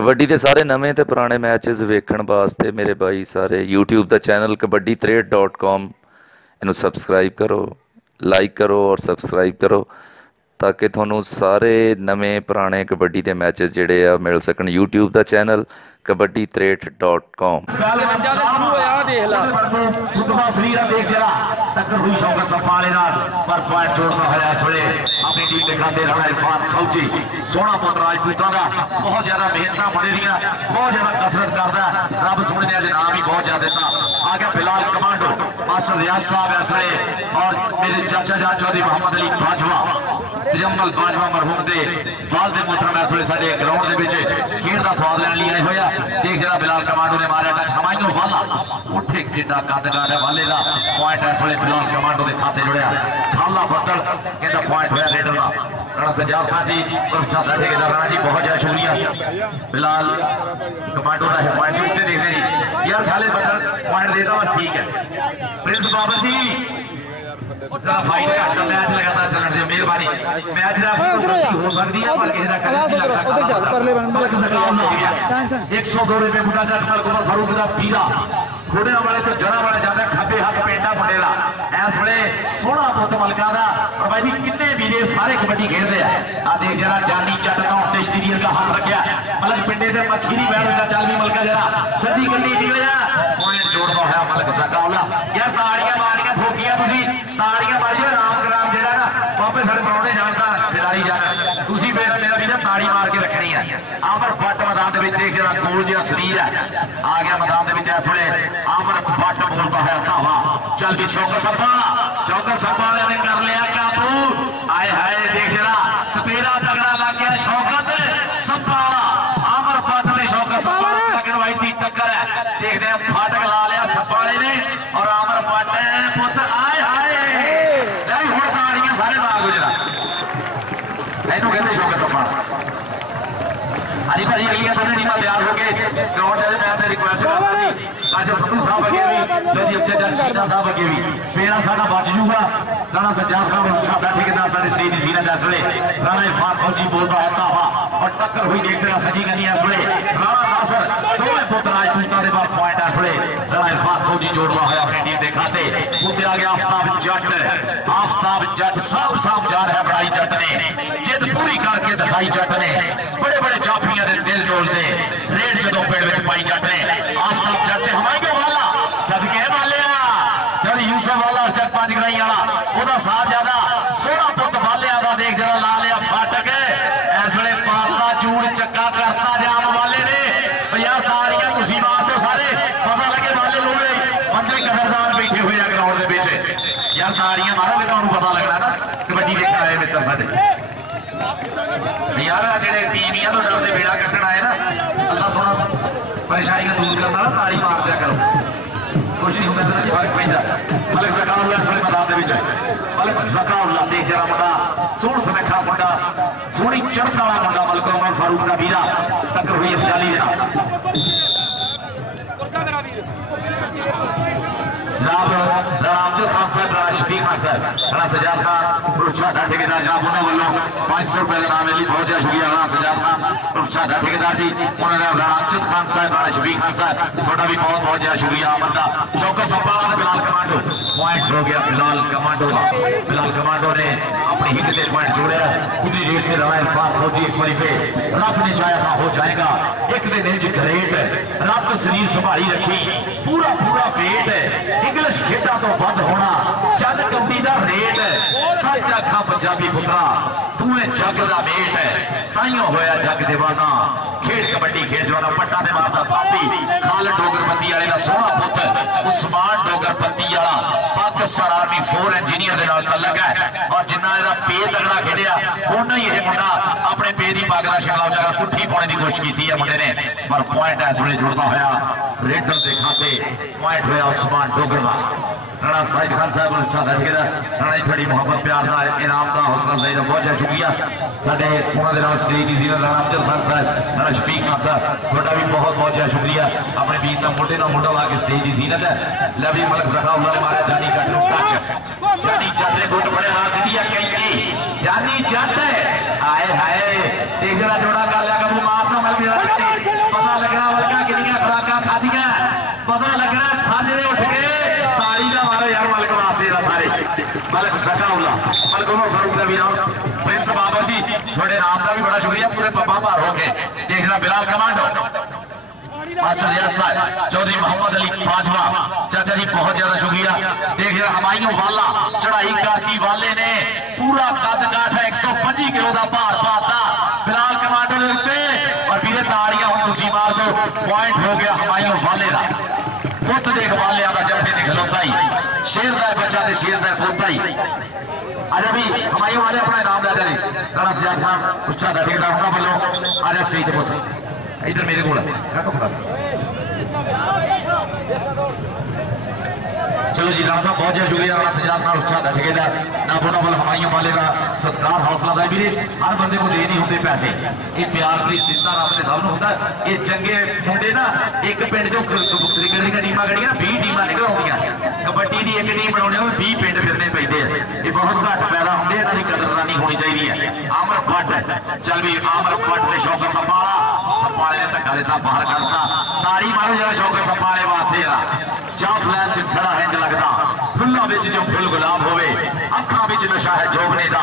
कबड्डी के सारे नवे तो पुराने मैचेस वेखण वास्ते मेरे भाई सारे यूट्यूब का चैनल kabaddi63.com इनू सबसक्राइब करो, लाइक करो और सबसक्राइब करो ताकि थोनू सारे नवे पुराने कबड्डी के मैचेस जोड़े आ मिल सकन। यूट्यूब का चैनल kabaddi63.com। सोहना पुत्र राजपूतों का बहुत ज्यादा मेहनत बने दी, बहुत ज्यादा कसरत करता है। रब सोने ने नाम ही बहुत ज्यादा दिता। आ गया बिलाल कमांडो, मास्टर रियाज साहब इसलिए और मेरे चाचा जान चौधरी मोहम्मद अली बाजवा, तजम्मल बाजवा मरहूम के वाल के मोहतरम इसलिए साडे ग्राउंड के खेल का स्वाद लैन लिए होया। देख जरा बिलाल कमांडो ने मारिया टच हमायूं वाला उठे जिड्डा कद काट है वाले का पॉइंट इसलिए बिलाल कमांडो के खाते जुड़िया। खाला बदल कहता पॉइंट होया रेडर का। राणा सजाद खान जी और छात्रा ठेकेदार राणा जी बहुत ज्यादा शुक्रिया। बिलाल कमांडो का है पॉइंट उठते देख रहे जी यार खाले बदल पॉइंट देता बस ठीक है। प्रिंस बाबर जी जरा फाइट घट मैच लगातार चलने दे मेहरबानी। मैच हो सकती है पर किसी का 102 रुपए मुंडा जट मलकुमर फारूक का पीरा घोड़े वाले तो जड़ा वाले जाता खब्बे हाथ पेंडा मुंडे का इस वे सोहना पुत मलका का। और भाई जी किन्ने वीरे सारे कबड्डी खेलते हैं। आ देख जरा जानी चट का उठते स्टीरियर का हाथ रखा मलक पिंडे से मखीरी बैठ का चल भी मलका जरा सजी गड्डी निकलिया पॉइंट जोड़ता है मलक सकावला। यार ताड़ियां मारियां ठोकियां तुसी ताड़ियां मारियो राम कराम जेड़ा ना वापस सारे परोने जानता खिलाड़ी जाना तुसी फिर मेरा भी ना ताड़ी मार के रखनी है। आमर भट्ट मैदान के देख जरा गोल जिहा शरीर है आ गया मैदान के इस वे आमर भट्ट बोलता है धावा चल भी शौकत सफा ने कर लिया काबू। आए हाय देख जरा सपेरा तगड़ा लग गया शौकत सफा आमर भट्ट ने शौकत सफा लगवाई थी टक्कर है। देखते हैं फाटक ला लिया छपाले ने और आमर भट्ट पुत्र आए हाय हुण ताड़ियां सारे बाग गुजरा इनू कहते शौकत सफा। अजी भाई अगलियां दोनों टीम तैयार हो गए ग्राउंड मैं रिक्वेस्ट करता जी अच्छा संधू साहब अगे भी जो जी अगे जज शीना साहब अगे भी पेड़ा साडा बच जूगा। राणा सज्जाद खान छाता ठेकेदार साडे शहीद जीना दस वे राणा इरफान फौजी बोलता है तावा और टक्कर हुई देख रहा सजी गनी इस वे राणा नासर दोनों पुत्र राजपूतां दे बाद पॉइंट इस वे राणा इरफान फौजी जोड़वा है अपनी टीम के खाते। उत्ते आ गया आफताब जट साफ जा रहा है बड़ाई जट ने जिद पूरी करके दिखाई जट ने बड़े बड़े जाफियां दे दिल डोलते रेड जदों पेड़ विच पाई जट ने आफताब जट ने हमारे वाला सदके वालिया जब यूसुफ वाला जट पांच गराई वाला ओदा साथ ज्यादा सोहना पुत वालिया का देख जरा ला लिया फाटक इस वे पाता चूड़ चक्का करता जाम वाले ने यार तारियां तुसी मार दो सारे पता लगे वाले लोग बंदे कदरदान बैठे हुए ग्राउंड के यार तारियां मारोगे तो पता लगना ना कबड्डी देखना है मित्र साडे यार जेडे टीवियां तो डरते बेड़ा कट्टन आए ना अल्लाह सोना परेशानी का दूर करना ना ताड़ी मार दिया करो कुछ नहीं होता जी फर्क पैदा। मलिक ज़काउल्लाह सोने मैदान के विच मलिक ज़काउल्लाह देख जरा मुंडा सोहण सुनखा मुंडा सोहनी चढ़न वाला मुंडा मलिक उमर फारूक का वीरा टक्कर हुई अफजाली दे नाल जनाब रामजल खान साहब राणा शफीक खान साहब राणा सजाद खान छाता ठेकेदार जनाब उन्होंने वालों 500 रुपए का नाम लिए बहुत ज्यादा शुक्रिया। राणा सजाद खान छाता ठेकेदार जी उन्होंने रामजद खान साहब राणा शफीक खान साहब थोड़ा भी बहुत बहुत ज्यादा शुक्रिया। बंदा शौकत सफा बिलाल कमांडो पॉइंट हो गया बिलाल कमांडो का। बिलाल कमांडो ने अपनी हिट से पॉइंट जोड़ा पूरी रेट में राणा इरफान फौजी एक बारी फिर रब ने चाहा था हो जाएगा एक दिन इंच ग्रेट रब शरीर संभाली रखी पूरा पेट इंग्लिश खेडा तो बंद होना जग कबड्डी का रेट सच आखा पंजाबी पुत्रा तू जग का मेट है ताइयों होया जग दीवाना खेड कबड्डी खेड जवाना पट्टा ने मारता थापी खालद डोगरपंती वाले का सोहना पुत उस्मान डोगरपंती वाला पाकिस्तान आर्मी 4 इंजीनियर के नाल तल्लक है और जिन्ना इहदा पे तगड़ा खेडिया उन्ना ही यह मुंडा अपने पे की पग का शिमला जगह पुट्ठी पाने की कोशिश की है मुंडे ने पर पॉइंट इस वे जुड़ता होया रेडर के खाते पॉइंट होया उस्मान डोगर का। राणा साहिद खान साहब अच्छा ठेकेदार राणा जी थोड़ी मुहब्बत प्यार का इनाम का हौसला अफजाई का बहुत ज्यादा शुक्रिया। साडे उन्होंने स्टेज जीरो राणा अफजल खान साहब राणा शफीक खान साहब थोड़ा भी बहुत बहुत ज्यादा शुक्रिया। अपने वीर का मोटे का मुंडा ला के स्टेज की जीनत है लवी मलिक ज़काउल्लाह ने मारा जानी जट टच जानी जट ने गुट बड़े हाथ दिया कैंची जानी जट आए हाय देख जरा जोड़ा कर लिया कबू माफ ना मिल मेरा पता लगना मलका कितनी खुराक खादियां पता लगना साजरे उठ के ताली का मारो यार मलक वास्ते सारे मलक सकाउल्ला मलक उमर फारूक का भी प्रिंस बाबर जी थोड़े नाम का भी बड़ा शुक्रिया पूरे पब्बा भार हो गए देखना बिलाल कमांडो मास्टर रियाज साहब चौधरी मोहम्मद अली बाजवा चाचा जी बहुत ज्यादा शुक्रिया देख रहे हमायूं वाला चढ़ाई करती वाले ने पूरा कद काठ है 125 किलो का भार पाता बिलाल कमांडो के उत्ते और फिर ताड़ियां हम तुसी मार दो पॉइंट हो गया हमायूं वाले का पुत देख वाले का जब ने खलोता ही शेर का बच्चा ते शेर का पोता ही अरे भी हमायूं वाले अपना नाम ले जाए राणा सजाद खान उच्चा का ठेकेदार उनका बल्लो आजा स्टेज पे पुत इधर मेरे को चलो जी राणा साहब बहुत ज्यादा शुक्रिया राणा सजाद खान उच्चा का ठेकेदार ना बोला बोल हमायूं वाले का सत्कार हौसला है भी हर बंदे को दे नहीं होते पैसे ये प्यार प्रीत दिता रब ने सब होता ये चंगे मुंडे ना एक पिंड चो क्रिकेट दी टीमां गड़ियां 20 टीमां निकल आउंदियां कबड्डी की एक टीम बनाने 20 पिंड फिरने पैंदे ये बहुत घट पैदा होंगे इन्हां दी कदरदानी होनी चाहिए है आमर भट्ट चल भी आमर भट्ट ते शौकत सपाले ने धक्का दिता बाहर कढता ताड़ी मारो जरा शौकत सपाले वास्ते जरा चाफ लैन च खड़ा है लगता फुल्लां विच जो फुल गुलाब होवे अखां विच नशा है जोगने दा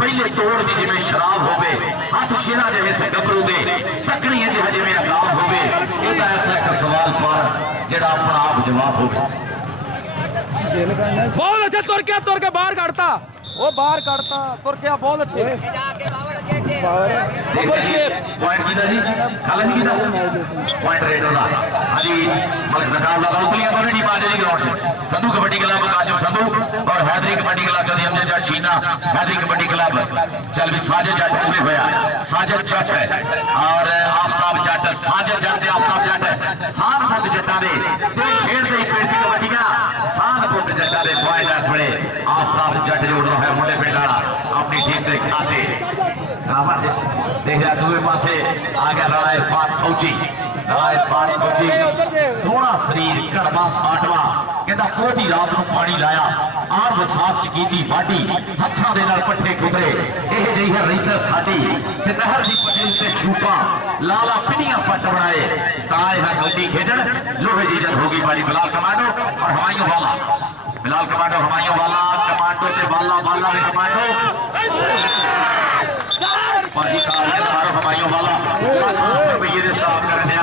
पहले तोड़ दी जिवें शराब होवे हाथ शेरा जिवें से गबरू दे तकड़ी जिहा जिवें अकाब होवे इहदा ऐसा एक सवाल पारस जेड़ा अपना आप जवाब होवे बहुत अच्छा तुर के बाहर काटता वो बाहर काटता तुर के बहुत अच्छे पॉइंट कीता जी खाला नहीं कीता पॉइंट रेट होता हाजी मलक सरकार लगा उतलियां दोनों टीम आज दी ग्राउंड से संधू कबड्डी क्लब काशिफ संधू और हैदरी कबड्डी क्लब चौधरी अमजद जट छीना हैदरी कबड्डी क्लब चल भी साजिद जट पूरे होया साजिद जट और आफ्ताब जट साजिद जट ते आफ्ताब जट सान पुत जट्टां दे ते खेड दे पिंड च कबड्डियां सान पुत जट्टां दे पॉइंट इस वेले आफ्ताब जट जोड़ रहा है मुंडे पिंड वाला अपनी टीम के खाते देखा दूसरे पासे आ गया राणा इरफान फौजी सोहना शरीर कड़वा साटवा कहता कोटी रात को पानी लाया आर विसाख च कीती वाढी हत्थां दे नाल पट्ठे कुतरे इह जही है रीतर साडी ते नहर दी पटेल ते छूपा लाला पिनियां पट बनाए ताए है गड्डी खेडण लोहे दी जद होगी बाड़ी बिलाल कमांडो और हमायूं वाला बिलाल कमांडो हमायूं वाला कमांडो ते वाला वाला ने कमांडो पाजी का मारो हमायूं वाला लाख रुपये दे स्टाफ करने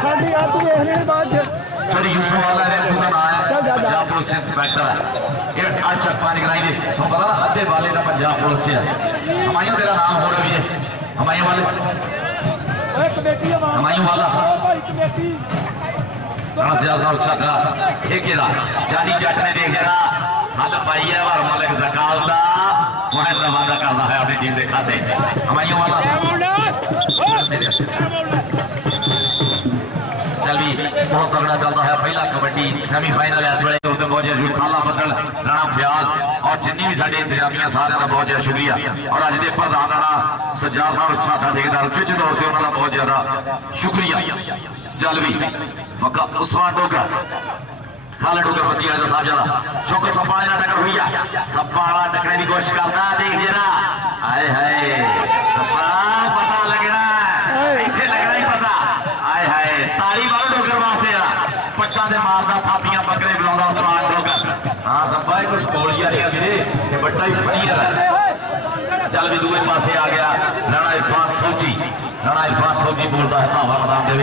साडी आ तू देखने बाद चली यूसुफ वाला रे उनका नाम है पंजाब पुलिस इंस्पेक्टर ये आज चक्का निकलाई दे तो पता ना अद्धे वाले का पंजाब पुलिस है हमायूं तेरा नाम हो रहा है हमायूं वाले हमायूं वाला राणा सजाद खान उच्चा का ठेकेदार जानी जट ने देख जरा हल पाई है और मलक ज़कात दा पॉइंट का वादा करना है अपनी टीम के खाते हमायूं वाला चल भी बहुत तगड़ा चलता है पहला कबड्डी सेमीफाइनल इस वेले उत्ते बहुत ज्यादा खाला बदल राणा फयाज और जिन्नी भी साडे इंतजामिया सारे का बहुत ज्यादा शुक्रिया और अज के प्रधान राणा सज्जाद खान उच्चा ठेकेदार उचित तौर पर उन्होंने बहुत ज्यादा शुक्रिया चल भी उस्मान डोगर खाला डोगर बत्ती आया साहब जरा चौक सपाले ना टक्कर हुई है सपाला टकने की कोशिश करना देख जरा आए हाय सपा पता लगना इथे लगना ही पता आए हाय तारी मारो डोगर वास्ते जरा पट्टा दे मारदा थापियां बकरे बुलाਉਂਦਾ उस्मान डोगर हां सपा कुछ गोलियां नहीं वीरे ये बट्टा ही फड़ी है चल भी दूसरे पासे आ गया राणा इरफान फौजी बोलता है भावा मैदान के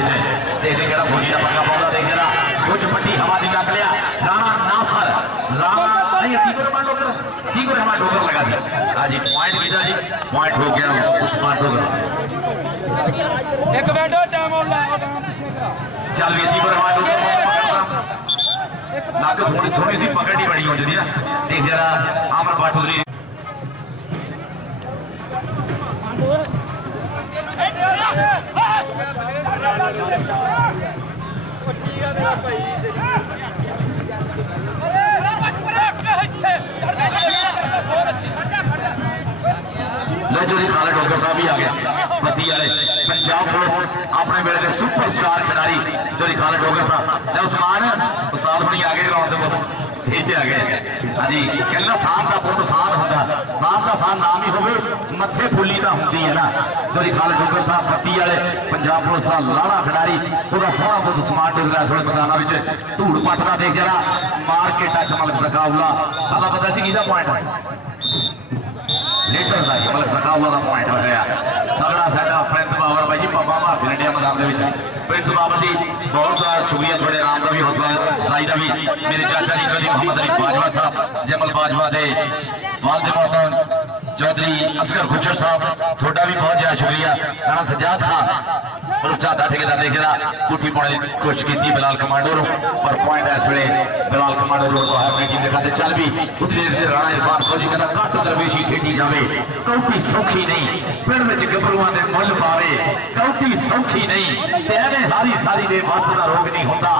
देखते कि फौजी का पक्का पौधा देख जरा कुछ पट्टी हवा से चक लिया राणा नासर राणा नहीं ठीक हमारा डोगर लगा सी हाँ जी पॉइंट कीता जी पॉइंट हो गया उस्मान डोगर एक मिनट टाइम और चल भी नग थोड़ी सी पकड़ ही बड़ी होती ना देख जरा आमर बाटूरी खाला डोगर साहब भी आ गया बत्ती वाले पंजाब पुलिस अपने वेले के सुपरस्टार खिलाड़ी चोरी खाला डोगर साहब उस्मान उस्ताद बनी आ गए ग्राउंड से सीधे आ गए हाँ जी कहना साथ का पुट साथ होंगे साथ का साथ नाम ही हो मथे फुली तो होंगी है ना चोरी खाला डोगर साहब बत्ती वाले पंजाब पुलिस का लाड़ा खिडारी वह सोहना बहुत स्मार्ट डुगदा इस वे मैदान धूड़ पट का देख जरा मार के टच मलिक सखाउल्ला साला पता जी किहदा पॉइंट लीडर का मलिक सखाउल्ला का पॉइंट होया तगड़ा साडा प्रिंस बाबर भाई जी बाबा भाफी इंडिया मैदान प्रिंस बाबर जी बहुत बहुत शुक्रिया थोड़े आराम का भी हौसला अफजाई का भी मेरे चाचा जी चौधरी मोहम्मद अली बाजवा साहब जमल बाजवा दे वालदे मोहतरम चौधरी असगर गुजर साहब थोड़ा भी बहुत ज्यादा शुक्रिया राणा सज्जाद खान और चाहता ठेकेदार देखेगा पुठी पाने की कोशिश की बिलाल कमांडो पर पॉइंट है इस वे बिलाल कमांडो को है टीम दिखाते चल भी उतनी देर राणा इरफान फौजी कहता घट दरवेशी खेडी जावे कौटी सौखी नहीं पिंड में गबरूआं दे मुल पावे कौटी सौखी नहीं ते एवें हारी सारी दे बस दा रोग नहीं हुंदा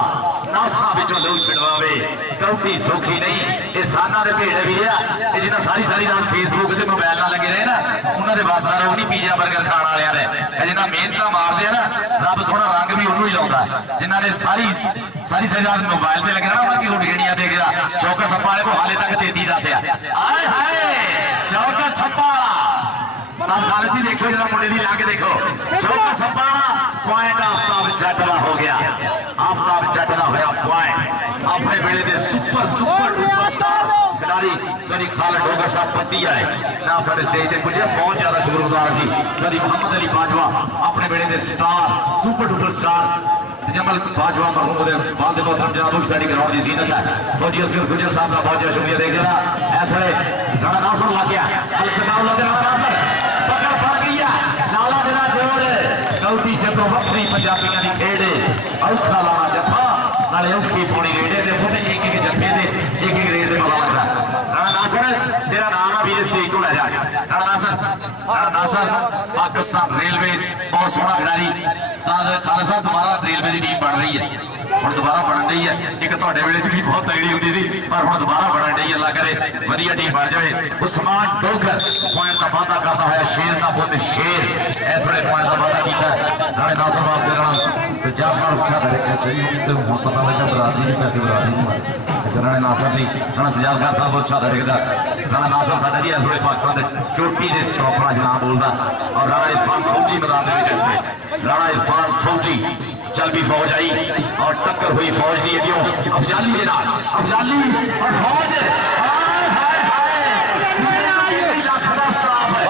नासा विचों लोग छिड़वावे कौटी सौखी नहीं ये साना दे भेड़ वीरिया ये जिन्ना सारी सारी रात फेसबुक ते मोबाइल नाल लगे रहे ना उन्हां दे बस दा रोग नहीं पिज़्ज़ा बर्गर खाण वालियां ने जिन्ना मेहनत मारदे आ ना रब सोना रंग भी उन्होंने ही लाता जिन्होंने सारी रात मोबाइल पे लगे ना उन्होंने उठ गेड़िया देखेगा चौका सप्पा वाले को हाले तक तेजी दसिया आए हाय चौका सप्पा खालसी देखो जरा मुंडे की लाके देखो चौका सप्पा पॉइंट आफ्ताब जटला हो गया आफ्ताब जटला होया पॉइंट अपने वेले दे सुपर खिडारी सॉरी खालिद डोगर साहब पति आए ना साडे स्टेज ते पुजे बहुत ज्यादा शुक्रगुजार सी सॉरी मोहम्मद अली बाजवा अपने वेले दे स्टार सुपर डुपर स्टार जमल बाजवा मरहूम दे वालदे मोहतरम जनाब भी साडी ग्राउंड दी जीनत है फौजी असगर गुजर साहब का बहुत ज्यादा शुक्रिया देख जरा ऐस वेले राणा नासर लग गया अल सकाउ लगे नासर पकड़ फड़ गया नाला देना जोड़ कौटी जदों वक्री पंजाबियां दी खेड़ औखा लाना जफा नाले औखी पौनी रेडे दे फुट एक एक जफे दे एक एक रेड दे पता लगदा राणा नासर तेरा नाम है वीर स्टेज तो ले जा राणा नासर पाकिस्तान रेलवे बहुत सोहना खिडारी उस्ताद खालिद साहब तुम्हारा रेलवे की टीम बन रही है हम दोबारा बनन रही है एक थोड़े वेले भी बहुत तगड़ी होती सी पर हम दोबारा बनन रही है अल्लाह करे वधिया टीम बन जाए उस्मान डोगर पॉइंट का वादा करता है शेर का पुत शेर इस वे पॉइंट का वादा किया राणे नासर वास्ते राणा सज्जाद खान अच्छा तरीका चाहिए तो हम पता लगा बरादरी नहीं पैसे बरादरी नहीं अच्छा राणे नासर जी राणा सज्जाद खान साहब अच्छा तरीका राणा नासर साडा जी इस वे पाकिस्तान के चोटी के स्टॉपरा जनाब बोलता और राणा इरफान फौजी मैदान में राणा इरफान फौजी चल भी फौज आई और टक्कर हुई फौज की अगियों अफजाली के नाल अफजाली और फौज लाख का स्टाफ है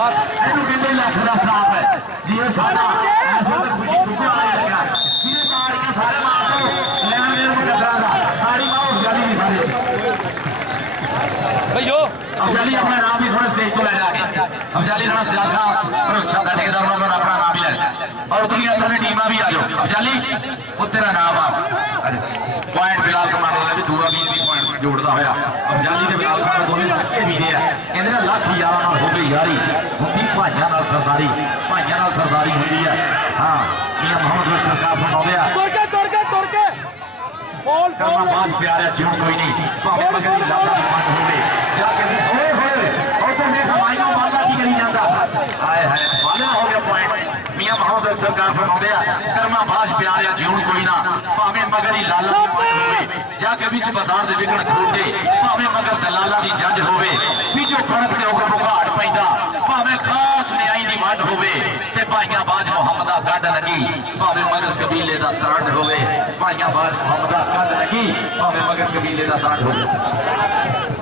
इन्होंने लाख का स्टाफ है जी ये सारा ऐसा तो खुशी टुकड़ा नहीं लगा ये मार के सारे मार दो लेना मेरे को डरा था सारी मार अफजाली भी सारे भैयो अफजाली अपना नाम भी थोड़े स्टेज तो ले जाके अफजाली राणा सज्जाद खान और अच्छा था ठेकेदार उन्होंने अपना नाम भी ले और उतनी अंदर टीमां भी आ जाओ अफजाली वो तेरा नाम आ पॉइंट बिलाल कमांडो ने भी दूआ भी पॉइंट जोड़ता होया अफजाली ते बिलाल कमांडो दोनों सक्के भी है कहंदे ना लाख यारां नाल हो गई यारी हुंदी भाइयां नाल सरदारी हुंदी है हां मियां मोहम्मद अली सरकार फरमाउंदे आ तुर के बॉल करना बात प्यारे जीवन कोई नहीं भावे मगर दी लादा दी मत होवे जाके ओए होए और तो देख माइनो मारदा की करी जांदा हाय हाय वाला हो गया पॉइंट मियां मोहम्मद अली सरकार फरमाउंदे आ करना बात प्यारे जीवन कोई ना भावे मगर दी लाला दी मत होवे जाके बीच बाजार दे विकण खोटे भावे मगर दलाला दी जज होवे बीचो कणक दे उपर बुघाड़ पैंदा भावे खास न्याई दी मत होवे ते भाइयां बाज मोहम्मदा गड लगी भावे मगर कबीले दा तरंड होवे भाइयां बाज मोहम्मदा गड लगी भावे मगर कबीले दा तरंड होवे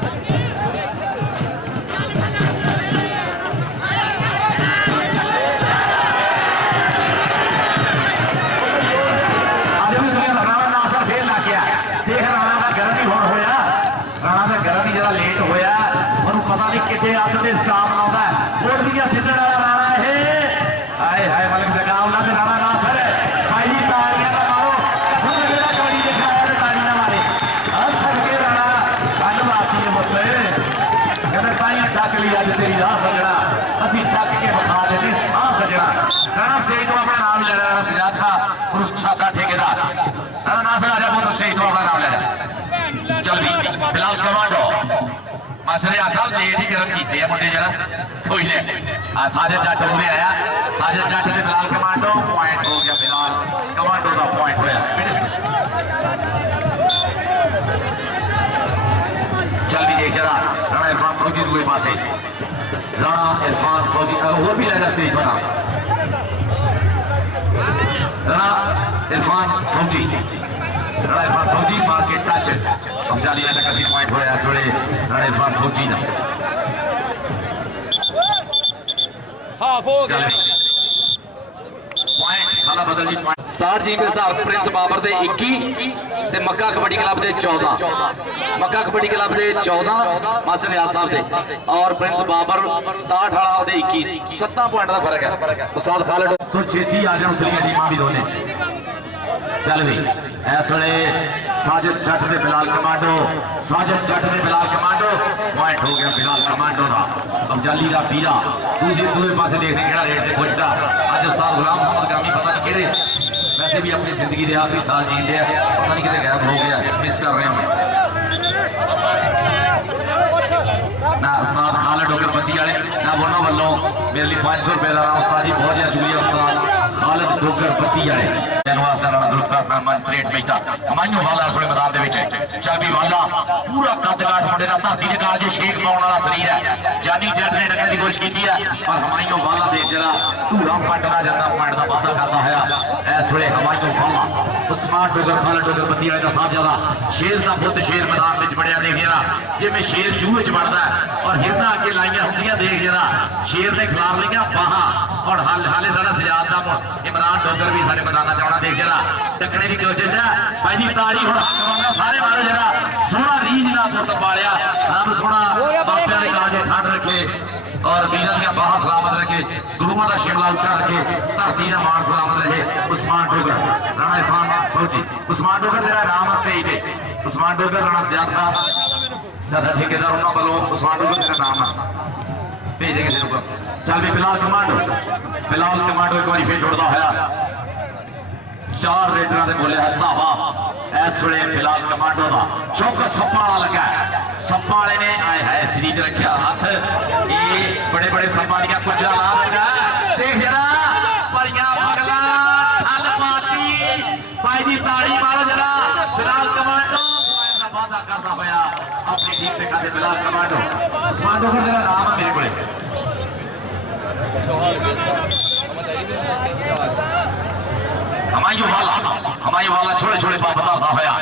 लेट होया पता नहीं कितने अग के स्टाफ लाता है वोट दिया सीजन वाला राणा है हाय हाय मलिक जगाव ना राणा नासर भाई तालियां ना मारो कसम से मेरा कबड्डी दिखाया तो ताली ना मारे असर के राणा गल बाती है मतलब कहते ताइयां टक लिया तेरी राह सजना असि टक के बता देते साह सजना राणा स्टेज तो अपना नाम ले रहा सजाद खां और छाता ठेकेदार राणा नासर आजा पुत्र स्टेज तो अपना नाम ले रहा चल भी बिलाल कमांडो मास्टर साहब लेट ही गर्म किए मुंडे जरा कोई नहीं साजिद जट उरे आया साजिद जट ने बिलाल कमांडो पॉइंट हो गया बिलाल कमांडो का पॉइंट होया चल भी देख जरा राणा इरफान फौजी दूसरे पासे राणा इरफान फौजी और भी लेगा स्टेज बना इरफान फौजी राणा इरफान फौजी मार्केट टच अफजाली ने टक्कर पॉइंट होया इस वेले राणा इरफान फौजी दा हाफ हो गया खाला बदल जी स्टार जी मिसदार प्रिंस बाबर दे 21 ते मक्का कबड्डी क्लब दे 14 मक्का कबड्डी क्लब दे 14 मासिम याद साहब दे और प्रिंस बाबर 67 वाला दे 21 7 पॉइंट दा फर्क है उस्ताद खालिद सो छेती आ जान उतरियां टीमां भी दोने चल भी इस वेले साजिद जट दे बिलाल कमांडो साजिद जट दे बिलाल कमांडो पॉइंट हो गया बिलाल कमांडो दा अफजाली दा पीरा दूसरे पासे देखने केड़ा रेट से खुशदा आज उस्ताद गुलाम मोहम्मद गामी पता नहीं केड़े वैसे भी अपनी जिंदगी के आखिरी साल जीते हैं पता नहीं कितने गायब हो गया मिस कर रहे हैं ना उस्ताद खालिद डोगर पत्ती वाले ना बोनो वालों मेरे लिए 500 रुपए दा उस्ताद जी बहुत ज्यादा शुक्रिया उस्ताद खालिद डोगर पत्ती वाले धन्यवाद राणा जुल्फकार रहमान ट्रेड मेटा हमायूं वाला इस मैदान दे विच चलवी वाला पूरा कदकाठ मुंडे दा धरती दे काल जे शेक पाउण वाला शरीर है जानी जट ने टक्कर दी कोशिश की है और हमायूं वाला दे जरा धूरा पटना जाता पॉइंट दा वादा करदा होया इस वेले हमायूं वाला उस्मान डोगर खालिद डोगर पत्ती वाले दा साथ ज्यादा शेर दा पुੱਤ शेर मैदान विच बड़िया देख जरा जिवें शेर जूह विच वड़दा और हिरना अगे लाइयां हुंदियां देख जरा शेर ने खिलाफ लिया बाहां और हाले साडा सजाद दा इमरान डोगर भी साडे मैदान च आउणा देख जरा टकने की कोशिश है भाई जी ताड़ी हुण हक सारे मारो जरा सोहना रीज ना पुੱਤ पालिया रब सोहना बापियां ने काजे ठंड रखे और वीरां दी बाहां सलामत रखे गुरुआं दा शिमला उच्चा रखे धरती दा मान सलामत रहे उस्मान डोगर राणा इरफान फौजी उस्मान डोगर तेरा नाम है स्टेज पे उस्मान डोगर राणा सजाद खान ज्यादा ठेकेदार उन्होंने वालों उस्मान डोगर तेरा नाम है भेज देंगे तेरे को चल भी बिलाल कमांडो एक बार फिर जुड़ता होया 4 रेडर के बोले धावा इस वे फिलहाल कमांडो का चौका सप्पा वाला लगा सप्पा वाले ने आए है शरीर रखा हाथ ये बड़े बड़े सप्पा दिया कुंजा ला लगा देख जरा परियां पगला हल पाती भाई जी ताड़ी मारो जरा फिलहाल कमांडो वादा करता होया अपनी टीम पे खाते फिलहाल कमांडो उस्मान डोगर तेरा नाम है मेरे को हमायूं वाला छोटे छोटे बाप बताता होया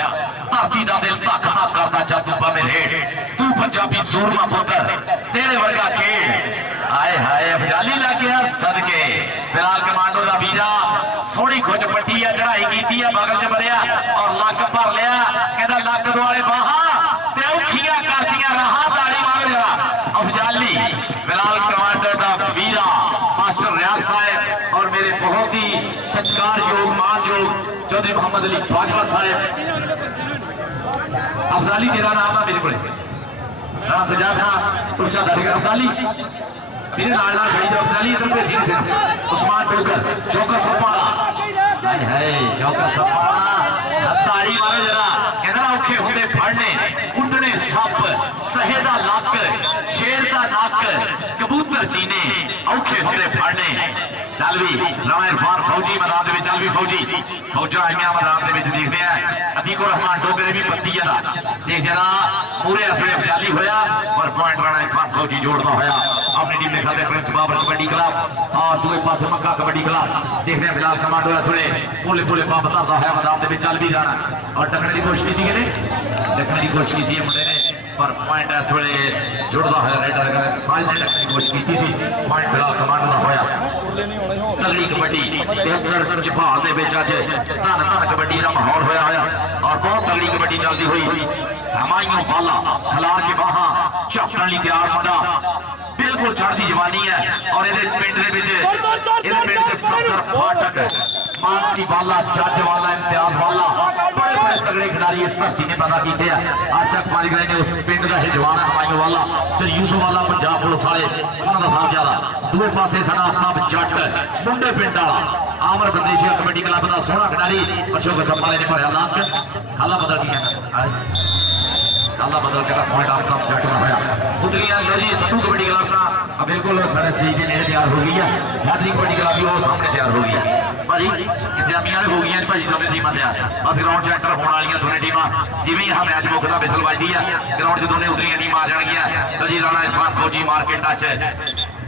धरती दा दिल धक धक करदा जा तू भावें रेड तू पंजाबी सूरमा पुत्र तेरे वर्गा खेड आए हाय अफजाली लग गया सदके फिलहाल कमांडो दा वीरा सोहनी खुच पट्टी है चढ़ाई की है बगल च भरिया और लक भर लिया कहता लक दुआले बाहां ते औखियां करदियां राहां ताड़ी मारो जरा अफजाली फिलहाल कमांडो दा वीरा मास्टर रियाज साहब और मेरे बहुत ही सत्कार योग मान योग चौधरी मोहम्मद अली बाजवा साहब अफजाली तेरा नाम है मेरे को राणा सजाद खान उच्चा धड़का अफजाली मेरे नाल खड़ी जो अफजाली इधर पे धीरे से उस्मान डोगर चौका सफाड़ा हाय हाय चौका सफाड़ा ताड़ी मारो जरा कहना औखे होंदे फड़ने उड़ने सप सहे दा लक शेर दा नक कबूतर चीने औखे होंदे फड़ने चल भी राणा इरफान फौजी मैदान दे विच चल भी फौजी फौजा आईयां मैदान दे विच देखदे आ अतीको रहमान डोगरे भी पत्ती जरा देख जरा पूरे असले अफजाली होया और पॉइंट राणा इरफान फौजी जोड़दा होया अपनी टीम ने खाते प्रिंस बाबर कबड्डी क्लब और दूसरे पास मक्का कबड्डी क्लब देखने फिलहाल कमांडो असले बोले बोले बाप धरदा है मैदान दे विच चल भी जाना और टकने की कोशिश की ने टकने की कोशिश की मुंडे ने पर पॉइंट इस वे जुड़ता है रेडर साल ने टकने की कोशिश की थी पॉइंट फिलहाल कमांडो का होया तगड़ी कबड्डी चौपाल दे विच अज धन धन कबड्डी का माहौल होया और बहुत तगड़ी कबड्डी चलती हुई हमायूं वाला खिलाड़ के बाहां झपकण लई तैयार मुंडा बिल्कुल चढ़ती जवानी है और ये पिंड सफर फाटक मानती वाला जज वाला इम्तियाज वाला बड़े बड़े तगड़े खिलाड़ी इस धरती ने पैदा किए अज तक मारी गए उस पिंड का ही जवान है हमायूं वाला चल यूसुफ वाला पंजाब पुलिस वाले उन्होंने साथ ज्यादा दूसरे पासे साडा आफ्ताब जट मुंडे पिंड वाला आमर बंदेशिया कबड्डी क्लब का सोहना खिलाड़ी अशोक सफाले ने भरया लाख हाला बदल गया अल्लाह बदल के पॉइंट आफ्ताब जट में होया उतलियां लो जी सत्तू कबड्डी क्लब का बिल्कुल साढ़े सी के नेड़े तैयार हो गई है हैदरी कबड्डी क्लब भी वो सामने तैयार हो गई है भाजी इंतजामिया हो गई भाजी दोनों टीमां तैयार बस ग्राउंड च एंटर होने वाली दोनों टीमां जिवें ही मैच मुकदा बिसल बजदी है ग्राउंड च दोनों उतलियां टीमां आ जाएगी लो जी राणा इरफान फौजी मार्केट टच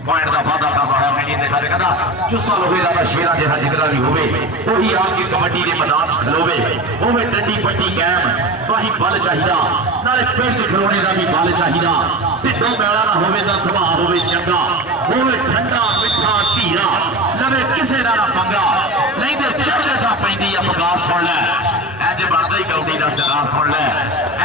पॉइंट का वादा करता है अपनी टीम के खाते कहता जुस्सा लोहेदा का शेरा जैसा जिगरा भी होवे वही आके कबड्डी के मैदान खलोवे होवे डंडी पट्टी कैम वही बल चाहिए नाले पिंच खिलोने का भी बल चाहिए ढिडों मैला ना होवे तो सुभाव होवे चंगा होवे ठंडा मिठा धीरा लवे किसे का ना पंगा नहीं तो चढ़ने का पैंदी है पुकार सुन लै इंज बनता ही कौडी का सरदार सुन लै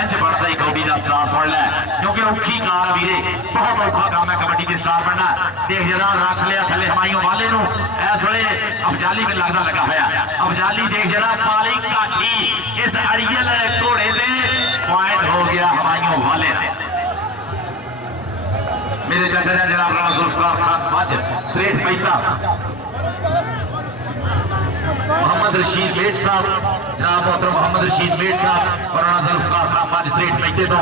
इंज बनता ही कौडी का सरदार सुन लै क्योंकि औखी कार वीरे बहुत औखा काम है कबड्डी के स्टार बनना देख जरा रख लिया थले हमायूं वाले नूं इस वे अफजाली में लगता लगा होया अफजाली देख जरा पाली काठी इस अड़ियल घोड़े दे पॉइंट हो गया हमायूं वाले मेरे चाचा ने जनाब राणा जुल्फकार खान मज 63 पैसा मोहम्मद रशीद मेट साहब जनाब मोहतरम मोहम्मद रशीद मेट साहब और राणा जुल्फकार खान मज 63 पैसे तो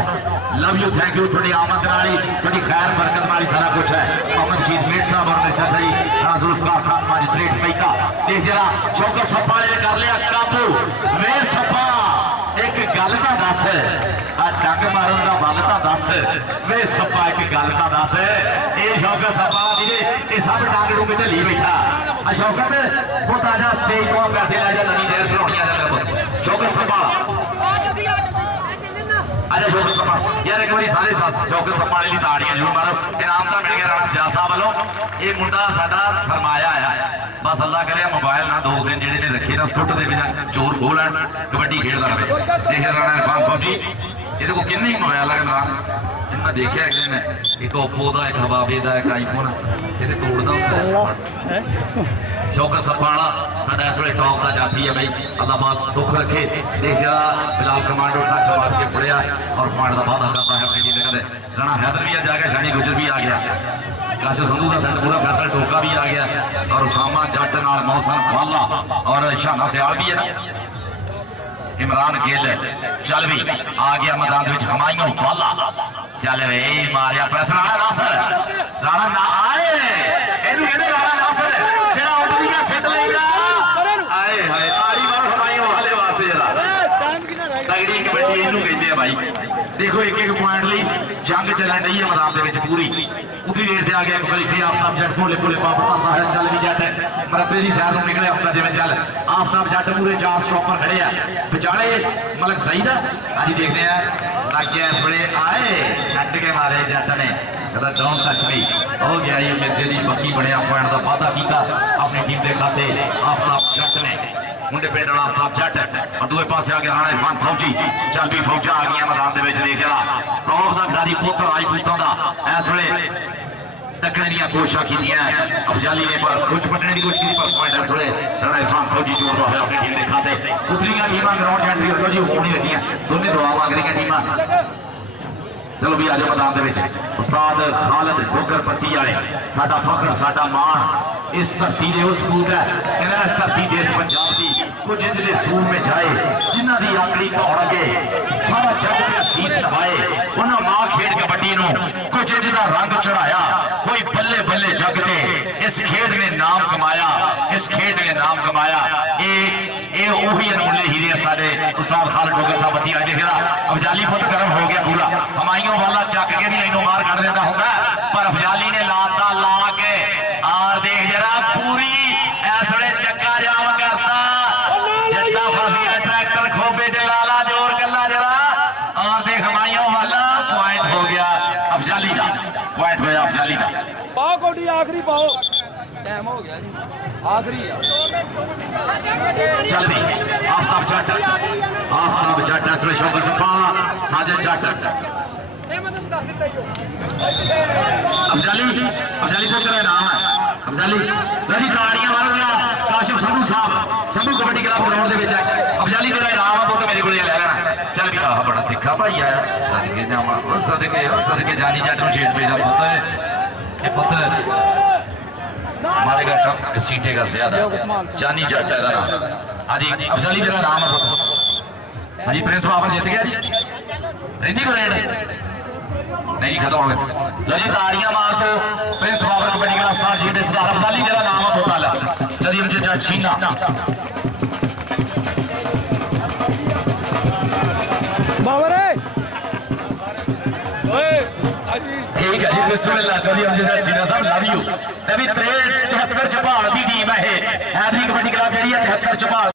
लव यू थैंक यू थोड़ी आमद वाली थोड़ी खैर बरकत वाली सारा कुछ है मोहम्मद रशीद मेट साहब और मेरे चाचा जी राणा जुल्फकार खान मज 63 पैसा देख जरा शौकत सप्पा ने कर लिया काबू वे सप्पा एक गल का दस डंग मारन का बल का दस वे सप्पा एक गल का दस ये शौकत सप्पा ये सब डंग डुंग झली बैठा शौकत वो ताजा स्टेज को पैसे लै जा नवी देर खिलौनियां शौकत सप्पा अच्छा शौकत सप्पा यार एक बार सारे शौकत सप्पा वाली ताड़ियां जरूर मारो इनाम तो मिल गया राणा सियाल साहब वालों ये मुंडा साडा सरमाया है बस अल्लाह करे मोबाइल ना 2 दिन जेडे ने रखे ना सुट दे चोर खो लैन कबड्डी खेलता रहे देख राणा इरफान फौजी ये को किन्ने मोबाइल है इमरान मैं देखा एक ओप्पो का एक हवावे का एक आईफोन ये तोड़ना शौकत सप्पा वाला साडा इस वे टॉप का जाती है भाई अल्लाह पाक सुख रखे देख जरा फिलहाल कमांडो टच मार के पड़िया और पॉइंट का वादा करता है अपनी टीम के राणा हैदर भी आ जाएगा शानी गुजर भी आ गया काशिफ संधू का सेट पूरा फैसल टोका भी आ गया और उसामा जट नाल मौसम वाला और शाना सियाल भी है ना इमरान गिल चल भी आ गया मैदान में हमायूं वाला चल वे मारिया प्रेस राणा नासर राणा ना आए एनू कहते राणा नासर जेड़ा उठ दिया सेट लेगा आए हाय ताड़ी मारो हमायूं वाले वास्ते जरा तगड़ी कबड्डी एनू कहते हैं भाई देखो एक एक पॉइंट ली जंग चलन रही है मैदान के पूरी उतरी देर से आ गया बल्कि आफ्ताब जट भोले भोले पापा है चल भी जट मरबे की सैर में निकले अपना जिम्मे चल आफ्ताब जट पूरे 4 स्टॉपर खड़े हैं बेचारे मलक सही था अज देखते हैं लग गया इस वे आए छट के मारे जट ने कहता डोंट टच मी हो गया ये मिर्जे की पक्की बनया पॉइंट का वादा किया अपनी टीम के खाते आफ्ताब जट ने मुंडे पिंड वाला आफ्ताब जट और दूसरे पास आ गया राणा इरफान फौजी चल भी फौजा आ गई मैदान के देखा टॉप का खिलाड़ी पुत्र राजपूतों का इस वे टकने की कोशिश की अफजाली ने पर कुछ पटने की कोशिश की पर पॉइंट इस वे राणा इरफान फौजी जोड़ता है अपनी टीम के खाते उतरियां टीमां ग्राउंड एंट्री हो जी होनी लगी दोनों दुआ मांग रही टीमां चलो भी आज मैदान के उस्ताद खालिद डोगर पट्टी वाले साडा फखर साडा मान इस धरती के उस पूत है इस धरती के इस पंजाब की कुछ जिंदे सूर में जाए जिन्हों की आकड़ी दौड़ अगे सारा जग में असीस नवाए उन्होंने मां खेड कबड्डी कुछ जिंदा रंग चढ़ाया कोई बल्ले बल्ले जग ने इस खेड ने नाम कमाया इस खेड ने नाम कमाया ये उही अनमोले हीरे साडे उस्ताद खालिद डोगर साहब बत्ती वाले देखा अफजाली खुद गर्म हो गया पूरा हमायूं वाला चक के भी इनू मार कट देता होगा पर अफजाली ने लाता ला के और देख जरा पूरी इस वे चक्का जाम करता जट्टा फस गया ट्रैक्टर खोपे च लाला जोर कला जरा और देख हमायूं वाला पॉइंट हो गया अफजाली का पॉइंट होया अफजाली का पाओ कोडी आखिरी पाओ टाइम हो गया जी आखिरी चल भी आफ्ताब जट इस वे शौकत सप्पा साजिद जट अफजाली अफजाली को तेरा नाम है अफजाली लड़ी ताड़ियां मार दिया काशिफ संधू साहब संधू कबड्डी क्लब ग्राउंड दे विच अफजाली तेरा नाम है तो मेरे को ले लेना चल भी कहा बड़ा तिखा भाई आया सदके जावा और सदके जानी जट नु छेड़ पेड़ा पता है ये पता है मारेगा कम सीटेगा ज्यादा जानी जट है ना हां जी अफजाली तेरा नाम है हां जी प्रिंस बाबर जीत गया जी रेंदी को रेड नहीं खत्म हो गया लो जी ताड़ियां मार दो Prince Babar kabaddi club star ji ने सरदार अफजाली तेरा नाम है होता है चलिए मुझे जट छीना बाबर ओए अजी ठीक है जी बिस्मिल्लाह चलिए हम जीना साहब लव यू। मैं भी 73 चौपाल की टीम है हैदरी कबड्डी क्लब जी 73 चौपाल